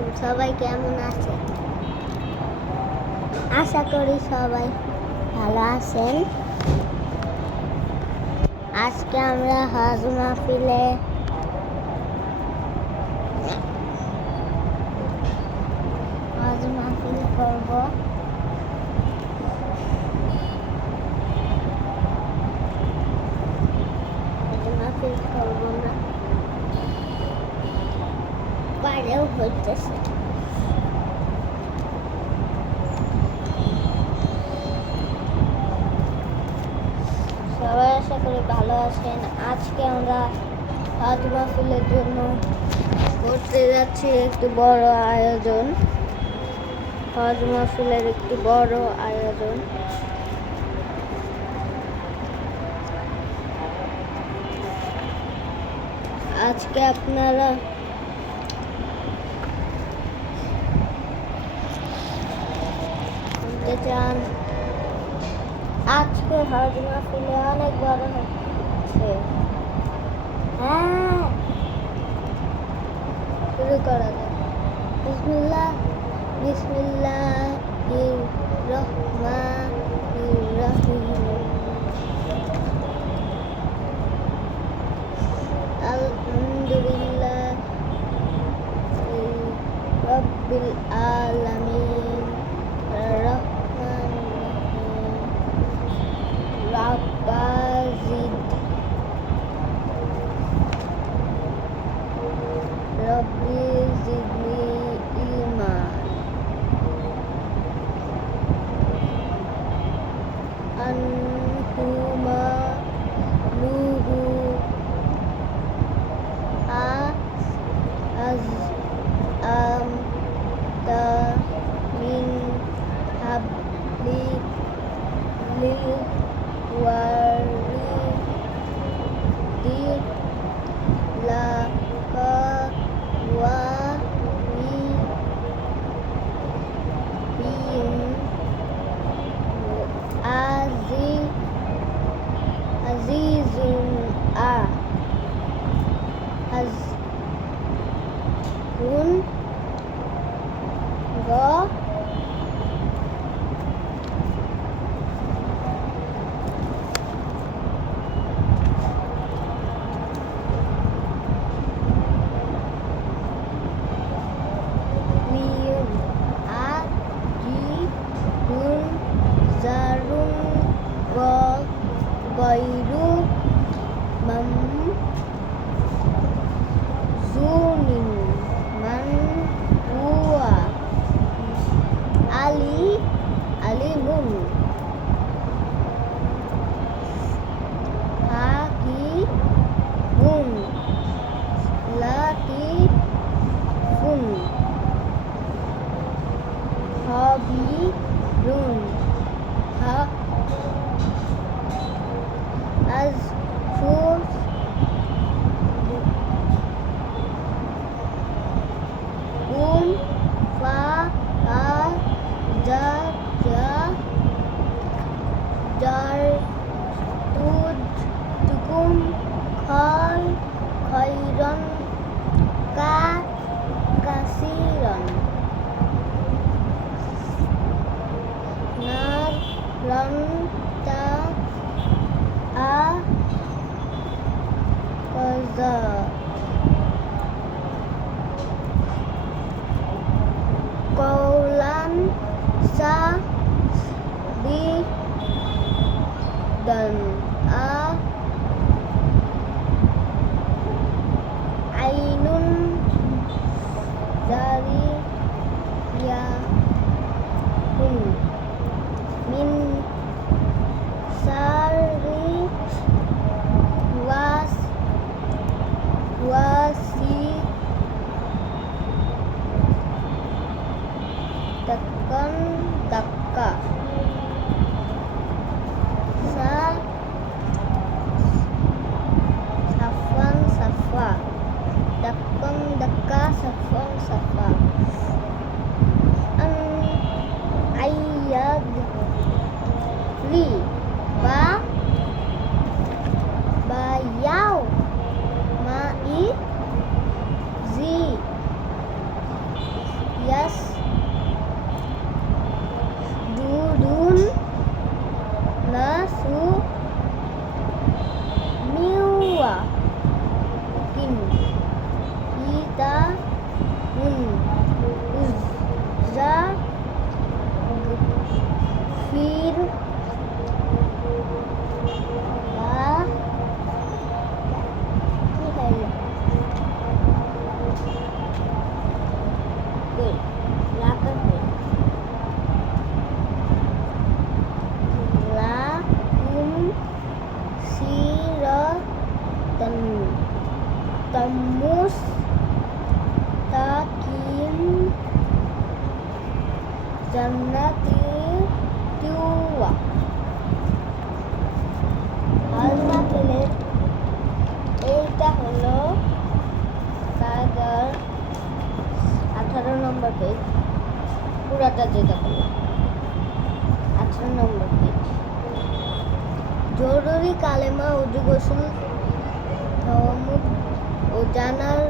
আলাইকুম, সবাই কেমন আছে? আশা করি সবাই ভালো আছেন। আজকে আমরা হজ মাহফিলে করব। হজ মাহফিল করব না, বাইরেও হইতেছে। সবাই আশা করি ভালো আছেন। আজকে আমরা হজ মাহফিলের জন্য করতে যাচ্ছি একটি বড় আয়োজন। হজ মাহফিলের একটি বড় আয়োজন। আজকে আপনারা শুনতে চান, আজকে হজ মাহফিলে অনেক বড় হচ্ছে। হ্যাঁ, শুরু করা যাক। বিসমিল্লাহির রহমানির রহিম। আলহামদুলিল্লাহি রাব্বিল আলামিন, রহমানির রহিম। রব্বি জিদনি ইলমান। আনহুমা নুহু আজ আম তা মিন হাবলি লিল ওয়ারিদি লাকা ওয়া বিম Azizun hazrun go miyun ajidun zarun go gairu mamzunin man huwa alimun hakimun latifun khabirun azfur fa jar tukum khairan kasiran nar lanta kaza kaulan di dan ainun dari yahun min sari wasi tekan daka safwan safa dakang daka safwan safa মুস্তাকিম জান্নাতি তিওয়া আল-মাকিলের এইটা হলো কায়দার 18 নম্বর page, পুরাটা যেটা হলো 18 নম্বর page. জরুরি কালেমা, উজু, গোসল, তাওয়াম্মুদ ও জানার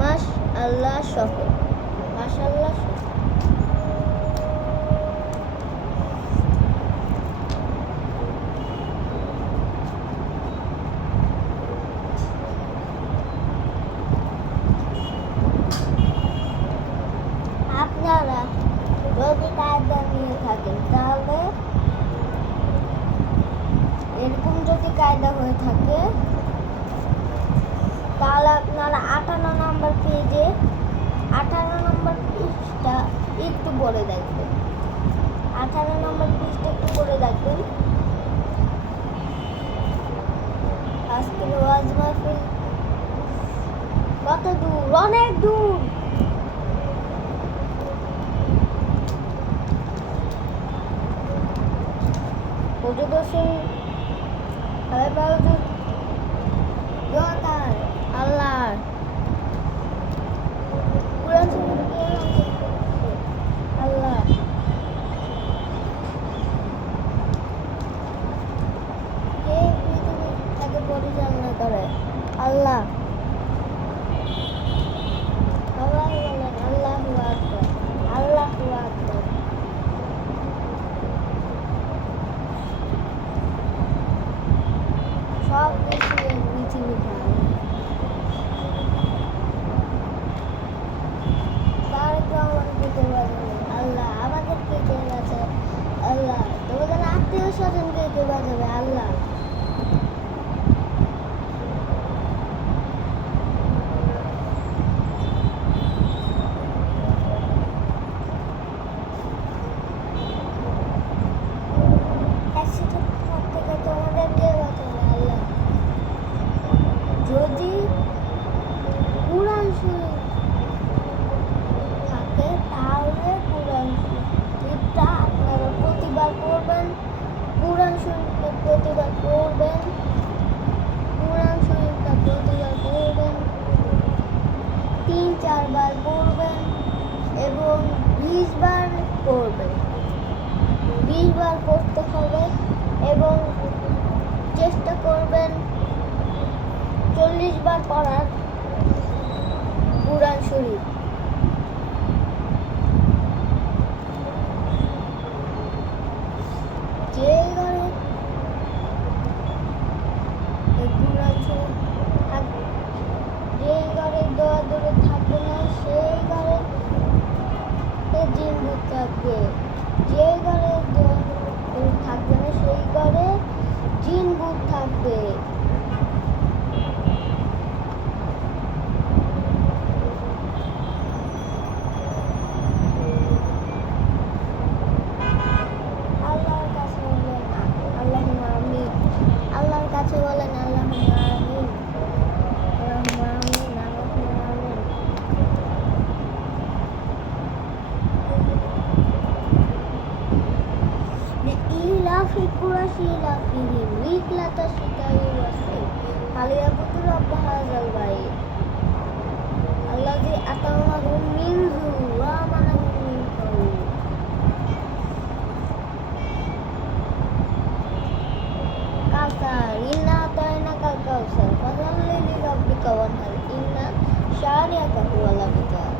মাশআল্লাহ সহ। আপনারা যদি কায়দা নিয়ে থাকেন তাহলে এরকম যদি কায়দা হয়ে থাকে তাহলে আপনারা 18 নম্বর পেজে 18 নম্বর পৃষ্ঠা একটু পড়ে দেখবেন। 18 নম্বর পৃষ্ঠা একটু পড়ে দেখবেন। আজকের ওয়াজ মাহফিল কত দূর? অনেক দূর। উজু গোসল আল্লাহর কুরআন শরীফ আল্লাহ কে পৃথিবীটাকে পরিচালনা করে? আল্লাহ। আল্লাহ বলেন আল্লাহু আকবার, আল্লাহু আকবার। সব কিছু এই পৃথিবীটা তার আমাদেরকে বাঁচাবে আল্লাহ, আমাদেরকে কে বাঁচাবে আল্লাহ, তোমাদের আত্মীয় স্বজনকে কে বাঁচাবে আল্লাহ। যদি কুরআন শরীফ থাকে তাহলে কুরআন শরীফটা আপনারা প্রতিবার পড়বেন। কুরআন শরীফটা প্রতিবার পড়বেন। কুরআন শরীফটা প্রতিবার পড়বেন, 3-4 বার পড়বেন এবং 20 বার পড়বেন। 20 বার পড়তে হবে এবং চেষ্টা করবেন 40 বার পড়ার কুরআন শরীফ। যে ঘরে কুরআন শরীফ থাকবে, যে ঘরে দোয়া দূরে থাকবে না সেই ঘরে জিন ভূত থাকবে। যে ঘরে দোয়া দূরে থাকবে না সেই ঘরে জিন ভূত থাকবে। আল্লাহর কাছে বলেন আল্লাহুম্মা আমিন, আল্লাহুম্মা আমিন, আল্লাহুম্মা আমিন। ইলাফি কুরাশি ইলাফিহিম রিহলাতা শিতাই ওয়াস সাইফ ফালিয়াবুদু রাব্ব হাযাল বাইত আল্লাযী আতামাহুম মিন জু ওয়া আমানাহুম মিন খাউফ। কাউসার ইন্না আতাইনাকাল কাউসার ফাসাল্লি লিরাব্বিকা ওয়ানহার ইন্না শানিআকা হুয়াল আবতার।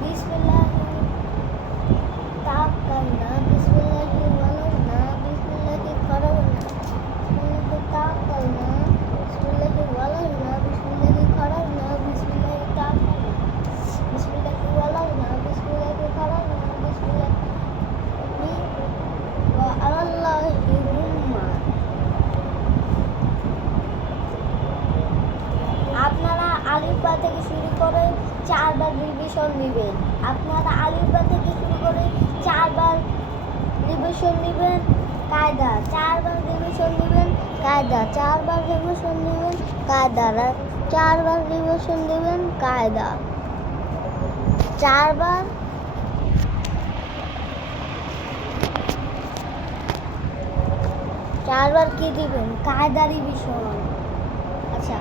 বিসমিল্লাহি তাওয়াক্কালনা বিসমিল্লাহি ওয়ালাদনা বিসমিল্লাহি খারাজনা বিসমিল্লাহি তাওয়াক্কালনা বিসমিল্লাহি ওয়ালাদনা বিসমিল্লাহি খারাজনা বিসমিল্লাহি তাওয়াক্কালনা বিসমিল্লাহি ওয়ালাদনা বিসমিল্লাহি খারাজনা বিসমিল্লাহি ওয়া আলাল্লাহি হুম্মা। আপনারা আলিফ বা থেকে শুরু করে 4 বার রিভিশন নেবেন। আপনারা আলিফ বা থেকে শুরু করে 4 বার রিভিশন নেবেন কায়দা 4 বার রিভিশন দিবেন, কায়দা 4 বার রিভিশন দিবেন, কায়দা 4 বার রিভিশন দিবেন, কায়দা 4 বার 4 বার কি দিবেন? কায়দা রিভিশন। আচ্ছা